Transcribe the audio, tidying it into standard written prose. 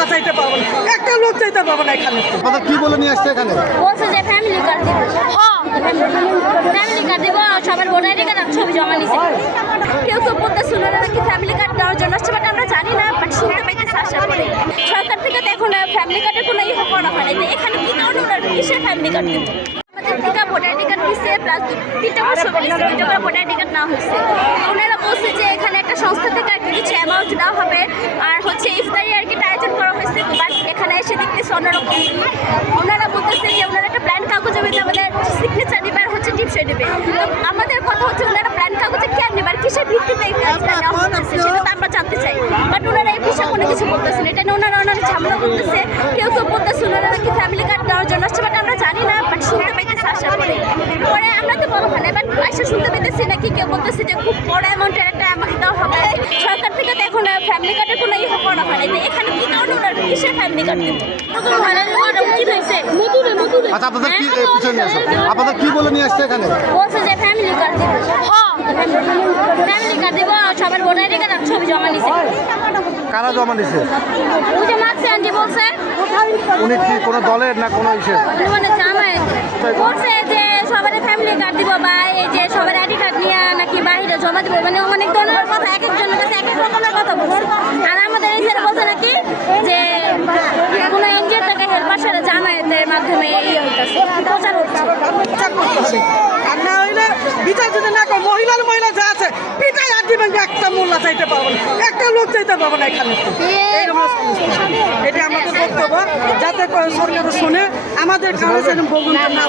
মোল্লা চাইতে পারবো না, একটা লোক চাইতে পারবো না এখানে। আপনারা কি বলে নিয়ে আসছে এখানে? বলছে যে ফ্যামিলি কার্ড দিব। ফ্যামিলি কার্ড দিব, সবার ভোটার আইডি কার্ড ছবি জমা নিছে। কেউ কেউ বলতেছে ওনারা নাকি ফ্যামিলি কার্ড দেওয়ার জন্য আসছে, বাট আমরা জানি না, বাট শুনতে পাইতেছি আশা করি। সরকার থেকে তো এখন ফ্যামিলি কার্ডের কোনো ইয়ে করা হয় না, এখানে কি কারণে ওনারা কিসের ফ্যামিলি কার্ড দিব? আমাদের থেকে ভোটার আইডি কার্ড দিচ্ছে, প্লাস 3টা করে ছবি নিচ্ছে, 2টা করে ভোটার আইডি কার্ড না হয়েছে। ওনারা বলছে যে এখানে একটা সংস্থা থেকে আর কি কিছু অ্যামাউন্ট দেওয়া হবে, আর হচ্ছে ইফতারি আর কি আয়োজন করা হয়েছে, বাট এখানে এসে দেখতেছি অন্যরকম। ওনারা বলতেছে যে ওনারা একটা প্ল্যান কাগজের মধ্যে আমাদের সিগনেচার দিবে আর হচ্ছে টিপসই দিবে। তো আমাদের কথা হচ্ছে ওনারা প্ল্যান কাগজে কেন নেবে আর কিসের ভিত্তিতে এই কাজটা নেওয়া হচ্ছে সেটা তো আমরা জানতে চাই। বাট ওনারা এই বিষয়ে কোনো কিছু বলতেছেন, এটা নিয়ে ওনারা ঝামেলা করতেছে। কেউ কেউ বলতেছে ওনারা নাকি ফ্যামিলি কার্ড দেওয়ার জন্য আসছে, বাট আমরা জানি না, বাট শুনতে পাইতেছি আশা করি। পরে আমরা তো বলা হয় না, বাট আশা শুনতে পাইতেছি নাকি কেউ বলতেছে যে খুব বড় অ্যামাউন্টের একটা অ্যামাউন্ট দেওয়া হবে। সরকার থেকে তো এখন ফ্যামিলি কার্ডের কোনো ইয়ে করা হয় না, এখানে কি কারণে ওনারা কিসের ফ্যামিলি কার্ড দিব? আচ্ছা আপনাদের কি পিছনে নিয়ে আসছে? আপনাদের কি বলে নিয়ে আসছে এখানে? বলছে যে ফ্যামিলি কার্ড দিব। ফ্যামিলি কার্ড দিব, সবার ভোটার আইডি কার্ড ছবি জমা নিছে। কারা জমা নিছে? ওই যে মার্কস আন্টি বলছে। উনি কি কোনো দলের না কোনো ইসে? উনি মানে জামায়াত বলছে যে সবার ফ্যামিলি কার্ড দিব, বা এই যে সবার আইডি কার্ড নিয়ে নাকি বাইরে জমা দিব, মানে অনেক ধরনের কথা, এক একজনের কাছে এক এক রকমের কথা বলছে। আর আমাদের এই ছেলে বলছে নাকি যে কোনো এনজিও থেকে হেল্পার সাথে জামায়াতের মাধ্যমে ইয়ে হইতেছে, প্রচার হচ্ছে। আর না হইলে বিচার যদি না করে মহিলা যা আছে পিটাই আর দিবেন, একটা মোল্লা চাইতে পারবো না, একটা লোক চাইতে পারবো না এখানে। এইরকম সমস্যা, এটা আমাদের বক্তব্য, যাতে সরকার শুনে আমাদের কারো যেন বলুন না।